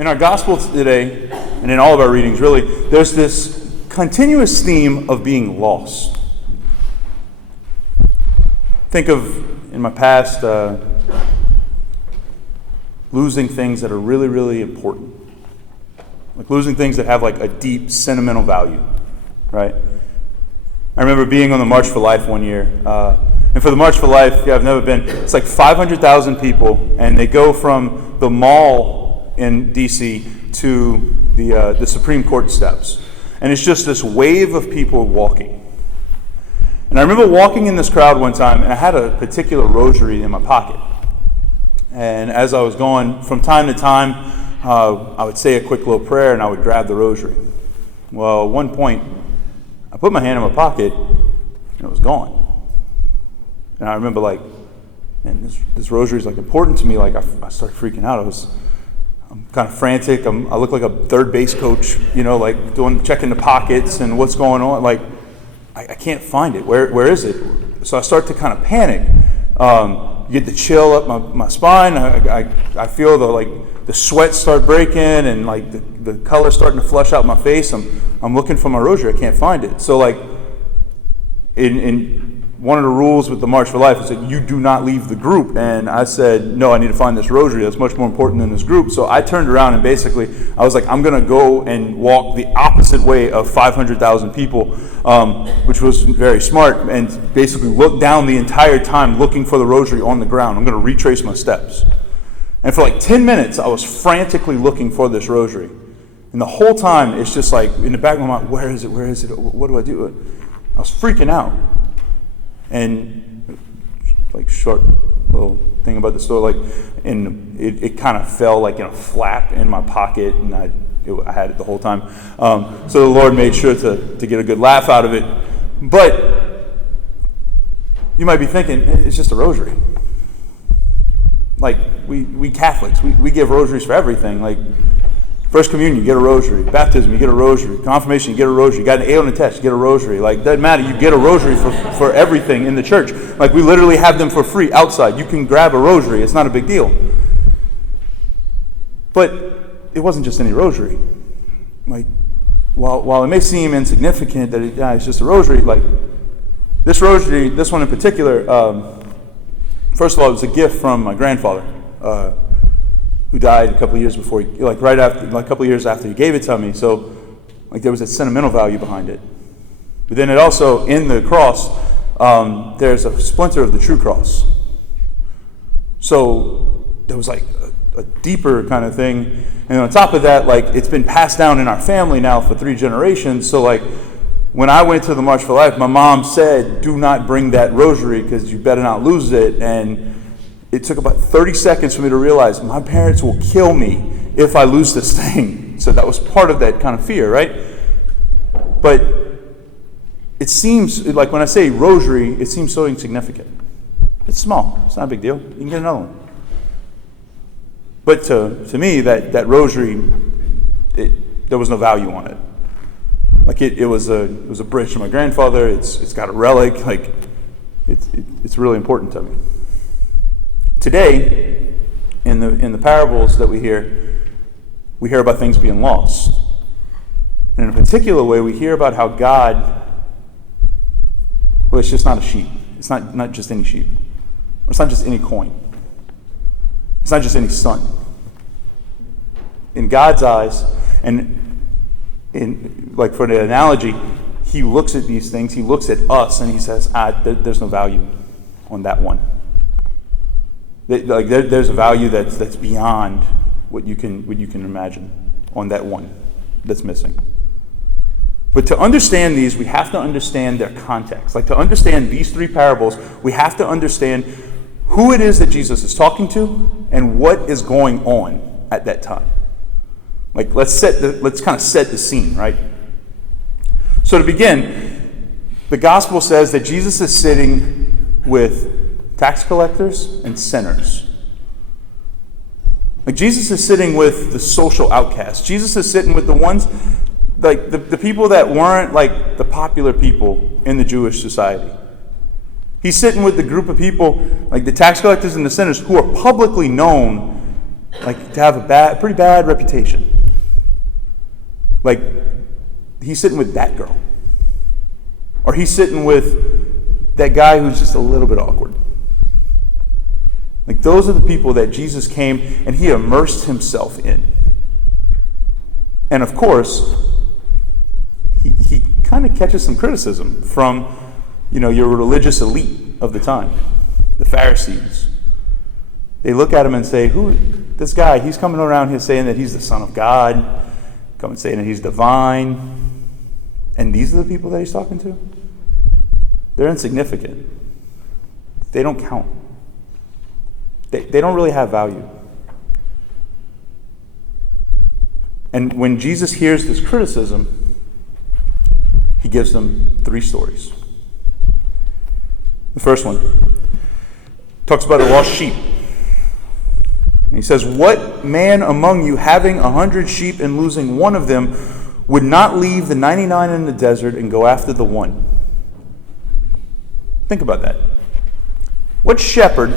In our gospel today, and in all of our readings really, there's this continuous theme of being lost. Think of, in my past, losing things that are really, really important. Like losing things that have like a deep sentimental value, right? I remember being on the March for Life one year. And for the March for Life, if I've never been, it's like 500,000 people, and they go from the mall in D.C. to the Supreme Court steps. And it's just this wave of people walking. And I remember walking in this crowd one time, and I had a particular rosary in my pocket. And as I was going, from time to time, I would say a quick little prayer, and I would grab the rosary. Well, at one point, I put my hand in my pocket, and it was gone. And I remember, like, man, this rosary is like important to me. Like, I started freaking out. I'm kind of frantic. I look like a third base coach, like checking the pockets and what's going on. Like, I can't find it. Where is it? So I start to kind of panic. You get the chill up my spine. I feel the sweat start breaking, and like the color starting to flush out my face. I'm looking for my rosary. I can't find it. So like in one of the rules with the March for Life is that you do not leave the group. And I said, no, I need to find this rosary. That's much more important than this group. So I turned around and basically, I was like, I'm going to go and walk the opposite way of 500,000 people, which was very smart, and basically look down the entire time looking for the rosary on the ground. I'm going to retrace my steps. And for like 10 minutes, I was frantically looking for this rosary. And the whole time, it's just like, in the back of my mind, where is it? Where is it? What do I do? I was freaking out. And like short little thing about the story, and it kind of fell like in a flap in my pocket, and I had it the whole time. So the Lord made sure to get a good laugh out of it. But you might be thinking, it's just a rosary. Like we Catholics, we give rosaries for everything. Like First Communion, you get a rosary. Baptism, you get a rosary. Confirmation, you get a rosary. You got an A on the test, you get a rosary. Like, doesn't matter, you get a rosary for everything in the church. Like, we literally have them for free outside. You can grab a rosary. It's not a big deal. But it wasn't just any rosary. Like, while it may seem insignificant that it's just a rosary, like, this rosary, this one in particular, first of all, it was a gift from my grandfather, who died a couple of years before, a couple of years after he gave it to me. So, like, there was a sentimental value behind it. But then it also, in the cross, there's a splinter of the true cross. So there was like a deeper kind of thing. And on top of that, like, it's been passed down in our family now for 3 generations. So like, when I went to the March for Life, my mom said, do not bring that rosary because you better not lose it. And it took about 30 seconds for me to realize my parents will kill me if I lose this thing. So that was part of that kind of fear, right? But it seems, like when I say rosary, it seems so insignificant. It's small. It's not a big deal. You can get another one. But to me, that rosary, there was no value on it. Like it was a bridge to my grandfather. It's got a relic. Like it's really important to me. Today, in the parables that we hear about things being lost. And in a particular way, we hear about how God, well, it's just not a sheep. It's not just any sheep. It's not just any coin. It's not just any sun. In God's eyes, and like for the analogy, he looks at these things, he looks at us, and he says, there's no value on that one. Like there's a value that's beyond what you can imagine on that one that's missing. But to understand these, we have to understand their context. Like to understand these 3 parables, we have to understand who it is that Jesus is talking to and what is going on at that time. Like let's kind of set the scene, right? So to begin, the gospel says that Jesus is sitting with tax collectors and sinners. Like Jesus is sitting with the social outcasts. Jesus is sitting with the ones, like the people that weren't like the popular people in the Jewish society. He's sitting with the group of people, like the tax collectors and the sinners, who are publicly known like to have a pretty bad reputation. Like, he's sitting with that girl. Or he's sitting with that guy who's just a little bit awkward. Like, those are the people that Jesus came and he immersed himself in. And of course, he kind of catches some criticism from, your religious elite of the time, the Pharisees. They look at him and say, this guy, he's coming around here saying that he's the Son of God, coming saying that he's divine. And these are the people that he's talking to? They're insignificant. They don't count. They don't really have value. And when Jesus hears this criticism, he gives them 3 stories. The first one talks about a lost sheep. And he says, "What man among you, having 100 sheep and losing one of them, would not leave the 99 in the desert and go after the one?" Think about that. What shepherd,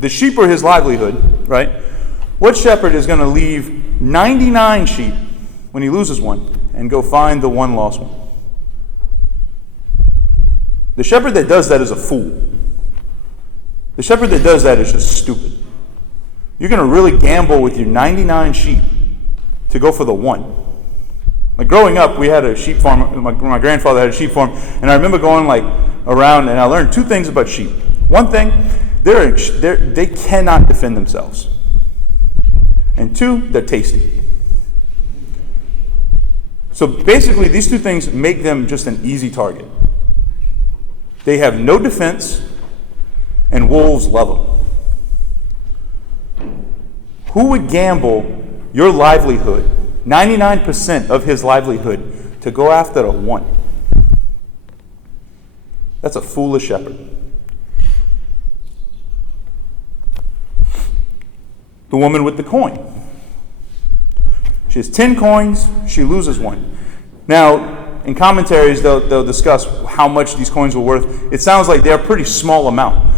the sheep are his livelihood, right? What shepherd is going to leave 99 sheep when he loses one and go find the one lost one? The shepherd that does that is a fool. The shepherd that does that is just stupid. You're going to really gamble with your 99 sheep to go for the one. Like, growing up, we had a sheep farm. My grandfather had a sheep farm, and I remember going around, and I learned 2 things about sheep. One thing, they cannot defend themselves. And 2, they're tasty. So basically, these 2 things make them just an easy target. They have no defense, and wolves love them. Who would gamble your livelihood, 99% of his livelihood, to go after a one? That's a foolish shepherd. The woman with the coin. She has 10 coins, she loses one. Now, in commentaries, they'll discuss how much these coins were worth. It sounds like they're a pretty small amount.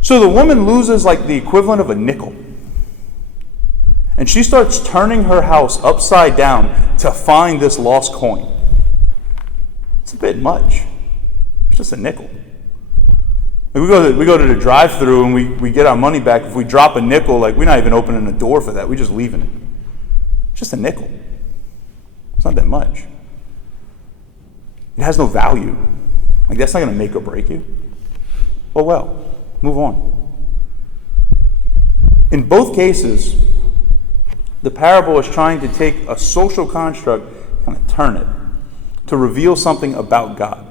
So the woman loses like the equivalent of a nickel. And she starts turning her house upside down to find this lost coin. It's a bit much. It's just a nickel. Like, we go to the drive-thru and we get our money back. If we drop a nickel, like, we're not even opening the door for that. We're just leaving it. It's just a nickel. It's not that much. It has no value. Like, that's not going to make or break you. Oh well, move on. In both cases, the parable is trying to take a social construct, kind of turn it, to reveal something about God.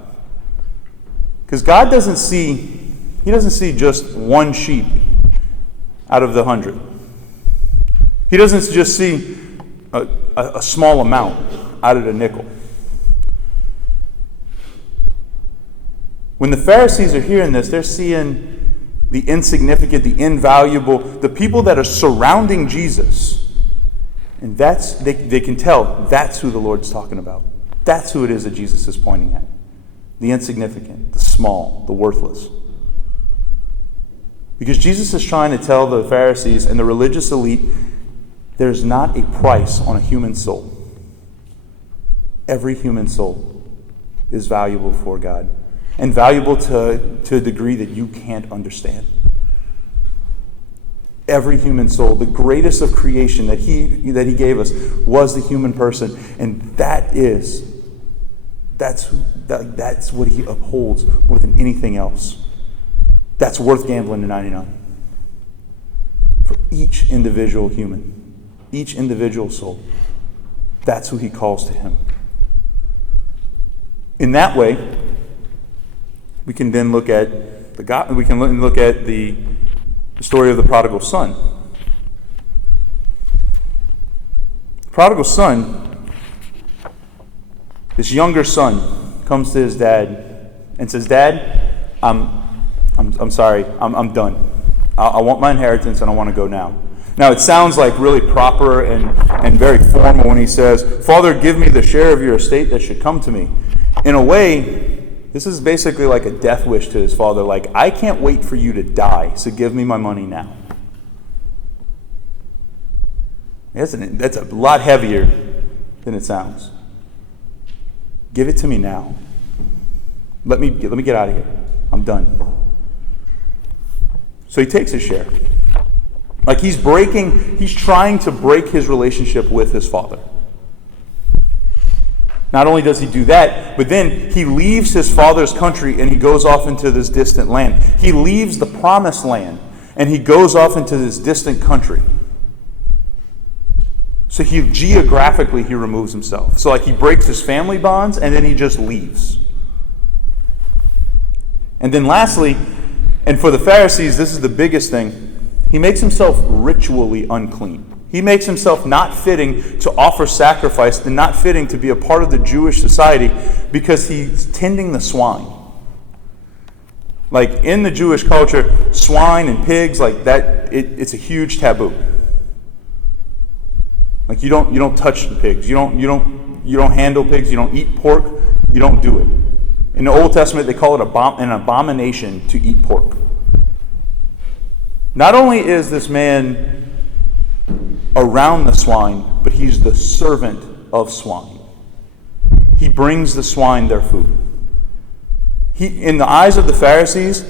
Because God doesn't see just one sheep out of the 100. He doesn't just see a small amount out of the nickel. When the Pharisees are hearing this, they're seeing the insignificant, the invaluable, the people that are surrounding Jesus. And they can tell that's who the Lord's talking about. That's who it is that Jesus is pointing at. The insignificant, the small, the worthless. Because Jesus is trying to tell the Pharisees and the religious elite, there's not a price on a human soul. Every human soul is valuable for God. And valuable to a degree that you can't understand. Every human soul, the greatest of creation that he gave us, was the human person. And that's what he upholds more than anything else. That's worth gambling to 99. For each individual human, each individual soul, that's who he calls to him. In that way, we can then look at the story of the prodigal son. The prodigal son, this younger son, comes to his dad and says, "Dad, I'm sorry, I'm done. I want my inheritance and I want to go now." Now it sounds like really proper and very formal when he says, "Father, give me the share of your estate that should come to me." In a way, this is basically like a death wish to his father. Like, I can't wait for you to die, so give me my money now. That's a lot heavier than it sounds. Give it to me now. Let me get out of here. I'm done. So he takes his share. Like he's trying to break his relationship with his father. Not only does he do that, but then he leaves his father's country and he goes off into this distant land. He leaves the promised land and he goes off into this distant country. So geographically he removes himself. So like he breaks his family bonds and then he just leaves. And then lastly, and for the Pharisees, this is the biggest thing, he makes himself ritually unclean. He makes himself not fitting to offer sacrifice and not fitting to be a part of the Jewish society because he's tending the swine. Like in the Jewish culture, swine and pigs, like that, it's a huge taboo. Like you don't touch the pigs. You don't handle pigs. You don't eat pork. You don't do it. In the Old Testament, they call it an abomination to eat pork. Not only is this man around the swine, but he's the servant of swine. He brings the swine their food. In the eyes of the Pharisees,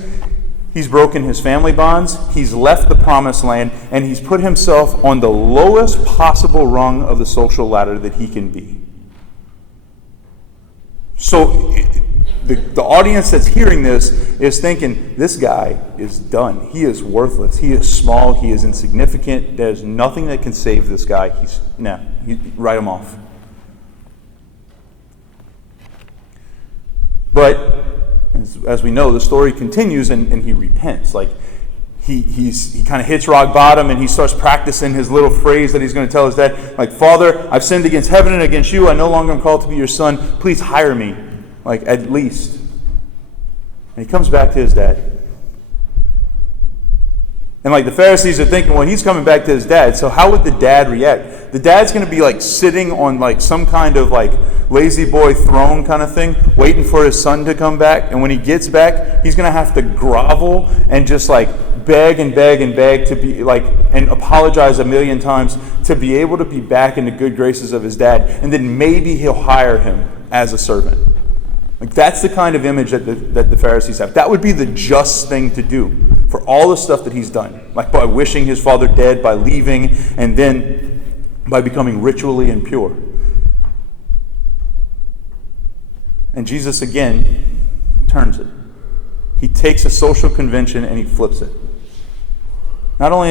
he's broken his family bonds, he's left the promised land, and he's put himself on the lowest possible rung of the social ladder that he can be. So the audience that's hearing this is thinking, this guy is done. He is worthless. He is small. He is insignificant. There's nothing that can save this guy. Write him off. But as we know, the story continues and he repents. Like he kind of hits rock bottom and he starts practicing his little phrase that he's going to tell his dad. Like, Father, I've sinned against heaven and against you. I no longer am called to be your son. Please hire me. Like, at least. And he comes back to his dad. And like the Pharisees are thinking, well, he's coming back to his dad, so how would the dad react? The dad's going to be like sitting on like some kind of like lazy boy throne kind of thing, waiting for his son to come back. And when he gets back, he's going to have to grovel and just like beg and beg and beg to be like, and apologize a million times to be able to be back in the good graces of his dad. And then maybe he'll hire him as a servant. Like that's the kind of image that the Pharisees have. That would be the just thing to do for all the stuff that he's done. Like by wishing his father dead, by leaving, and then by becoming ritually impure. And Jesus again turns it. He takes a social convention and he flips it. Not only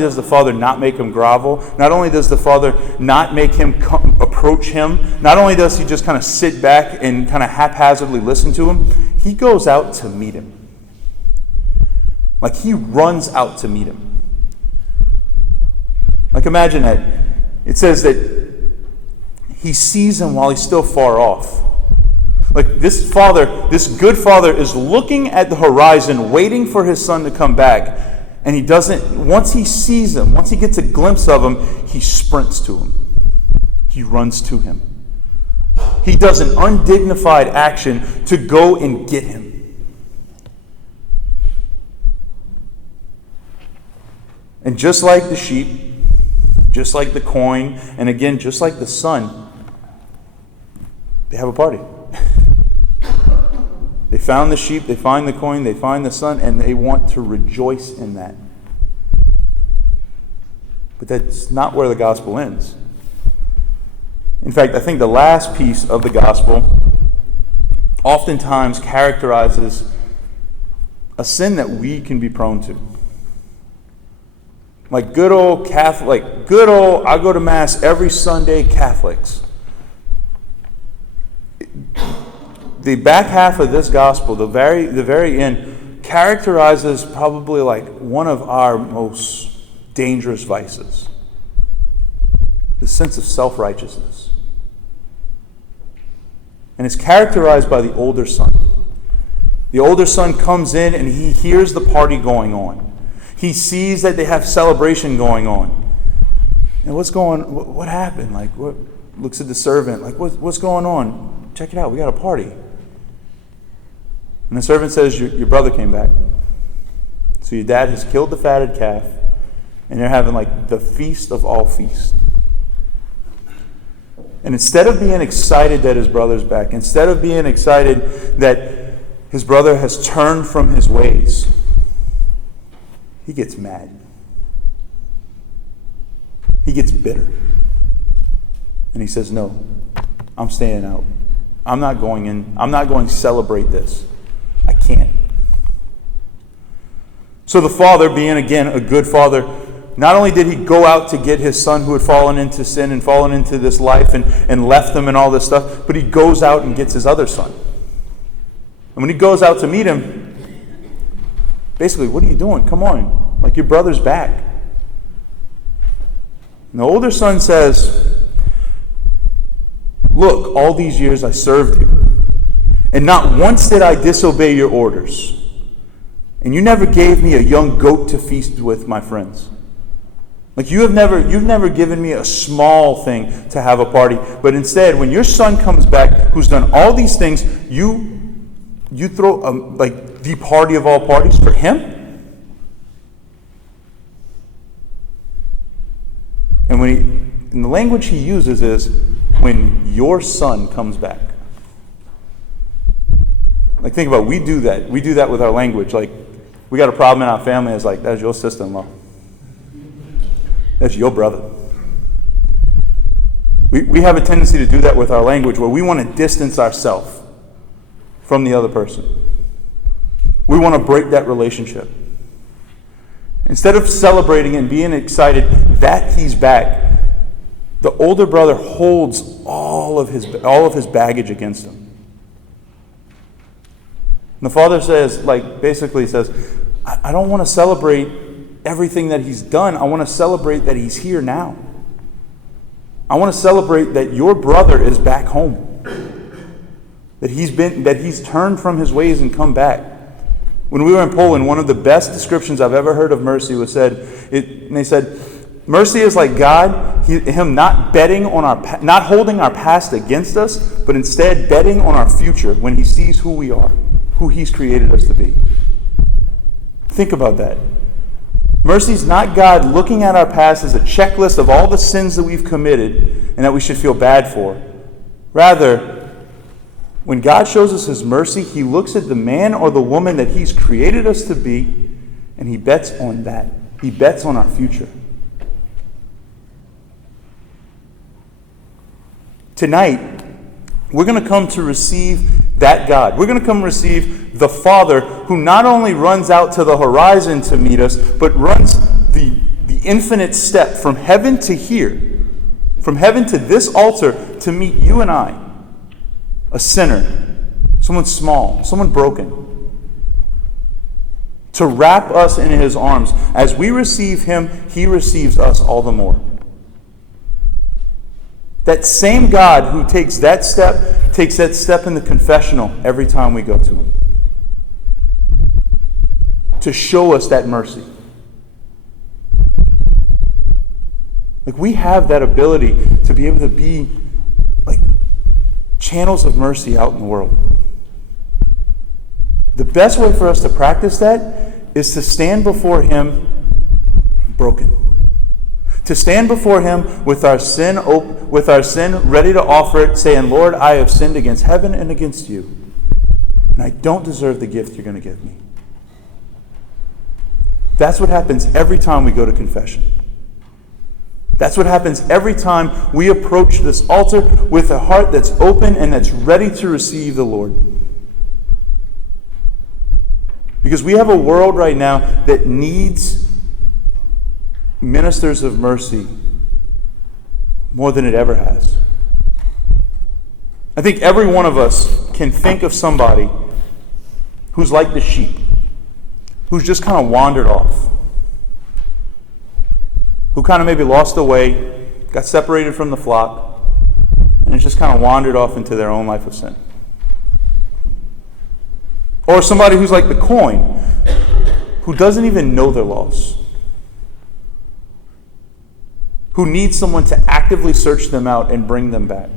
does the Father not make him grovel, not only does the Father not make him approach him, not only does he just kind of sit back and kind of haphazardly listen to him, he goes out to meet him. Like he runs out to meet him. Like imagine that. It says that he sees him while he's still far off. Like this good father is looking at the horizon, waiting for his son to come back. And he doesn't, once he sees him, once he gets a glimpse of him, he sprints to him. He runs to him. He does an undignified action to go and get him. And just like the sheep, just like the coin, and again, just like the son, they have a party. They found the sheep, they find the coin, they find the son, and they want to rejoice in that. But that's not where the gospel ends. In fact, I think the last piece of the gospel oftentimes characterizes a sin that we can be prone to. Like good old Catholic, I go to Mass every Sunday Catholics. The back half of this gospel, the very end, characterizes probably like one of our most dangerous vices. The sense of self-righteousness. And it's characterized by the older son. The older son comes in and he hears the party going on. He sees that they have celebration going on. And what happened? Like, what? Looks at the servant, like, what's going on? Check it out, we got a party. And the servant says, your brother came back. So your dad has killed the fatted calf, And they're having like the feast of all feasts. And instead of being excited that his brother's back, instead of being excited that his brother has turned from his ways, he gets mad. He gets bitter. And he says, no, I'm staying out. I'm not going in. I'm not going to celebrate this. I can't. So the father, being again a good father, not only did he go out to get his son who had fallen into sin and fallen into this life and left them and all this stuff, but he goes out and gets his other son. And when he goes out to meet him, basically, what are you doing? Come on. Like, your brother's back. And the older son says, look, all these years I served you, and not once did I disobey your orders. And you never gave me a young goat to feast with my friends. Like, you've never given me a small thing to have a party. But instead, when your son comes back, who's done all these things, you throw like the party of all parties for him? And the language he uses is, when your son comes back. Like, think about it. We do that. We do that with our language. Like, we got a problem in our family. It's like, that's your sister-in-law. That's your brother. We have a tendency to do that with our language, where we want to distance ourselves from the other person. We want to break that relationship. Instead of celebrating and being excited that he's back, the older brother holds all of his baggage against him. And the father says, basically says, I don't want to celebrate everything that he's done. I want to celebrate that he's here now. I want to celebrate that your brother is back home. That he's turned from his ways and come back. When we were in Poland, one of the best descriptions I've ever heard of mercy was and they said, mercy is like God, him not betting on not holding our past against us, but instead betting on our future when he sees who we are, who he's created us to be. Think about that. Mercy is not God looking at our past as a checklist of all the sins that we've committed and that we should feel bad for. Rather, when God shows us his mercy, he looks at the man or the woman that he's created us to be, and he bets on that. He bets on our future. Tonight, we're going to come to receive that God. We're going to come receive the Father who not only runs out to the horizon to meet us, but runs the infinite step from heaven to here, from heaven to this altar to meet you and I, a sinner, someone small, someone broken, to wrap us in his arms. As we receive him, he receives us all the more. That same God who takes that step in the confessional every time we go to him, to show us that mercy. Like, we have that ability to be able to be like channels of mercy out in the world. The best way for us to practice that is to stand before him broken. To stand before him with our sin ready to offer it, saying, Lord, I have sinned against heaven and against you, and I don't deserve the gift you're going to give me. That's what happens every time we go to confession. That's what happens every time we approach this altar with a heart that's open and that's ready to receive the Lord. Because we have a world right now that needs ministers of mercy more than it ever has. I think every one of us can think of somebody who's like the sheep, who's just kind of wandered off, who kind of maybe lost the way, got separated from the flock, and has just kind of wandered off into their own life of sin. Or somebody who's like the coin, who doesn't even know their loss, who needs someone to actively search them out and bring them back.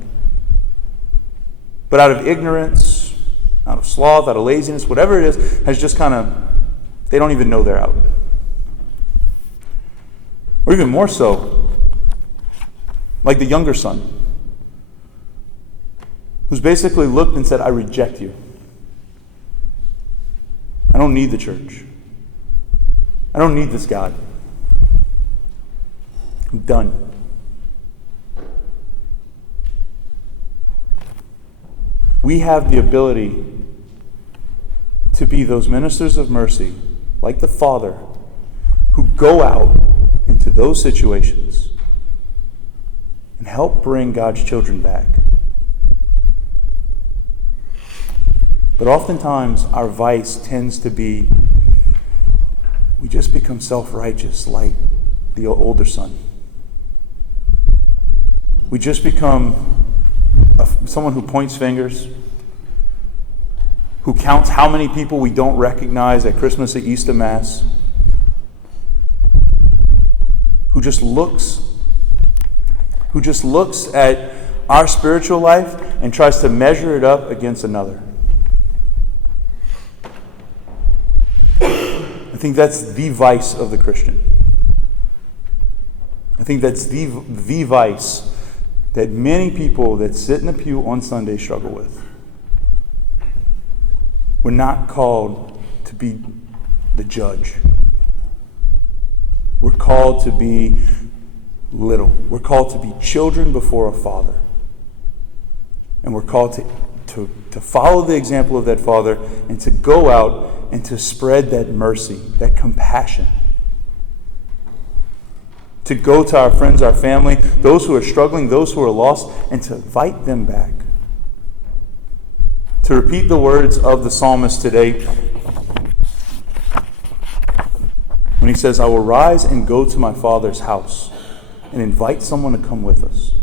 But out of ignorance, out of sloth, out of laziness, whatever it is, has just kind of, they don't even know they're out. Or even more so, like the younger son, who's basically looked and said, I reject you. I don't need the church. I don't need this God. I'm done. We have the ability to be those ministers of mercy, like the Father, who go out into those situations and help bring God's children back. But oftentimes our vice tends to be, we just become self-righteous like the older son. We just become someone who points fingers, who counts how many people we don't recognize at Christmas, at Easter Mass, who just looks at our spiritual life and tries to measure it up against another. I think that's the vice of the Christian. I think that's the vice that many people that sit in the pew on Sunday struggle with. We're not called to be the judge. We're called to be little. We're called to be children before a father. And we're called to follow the example of that father and to go out and to spread that mercy, that compassion. To go to our friends, our family, those who are struggling, those who are lost, and to invite them back. To repeat the words of the psalmist today, when he says, I will rise and go to my Father's house and invite someone to come with us.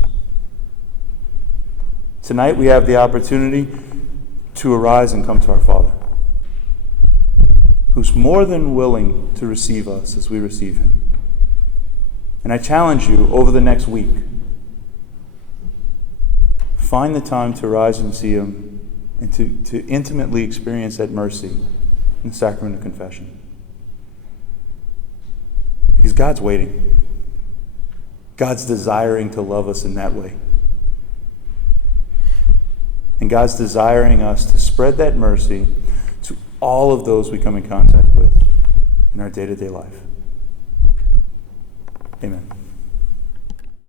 Tonight we have the opportunity to arise and come to our Father, who's more than willing to receive us as we receive him. And I challenge you over the next week, find the time to rise and see him and to intimately experience that mercy in the sacrament of confession. Because God's waiting. God's desiring to love us in that way. And God's desiring us to spread that mercy to all of those we come in contact with in our day-to-day life. Amen.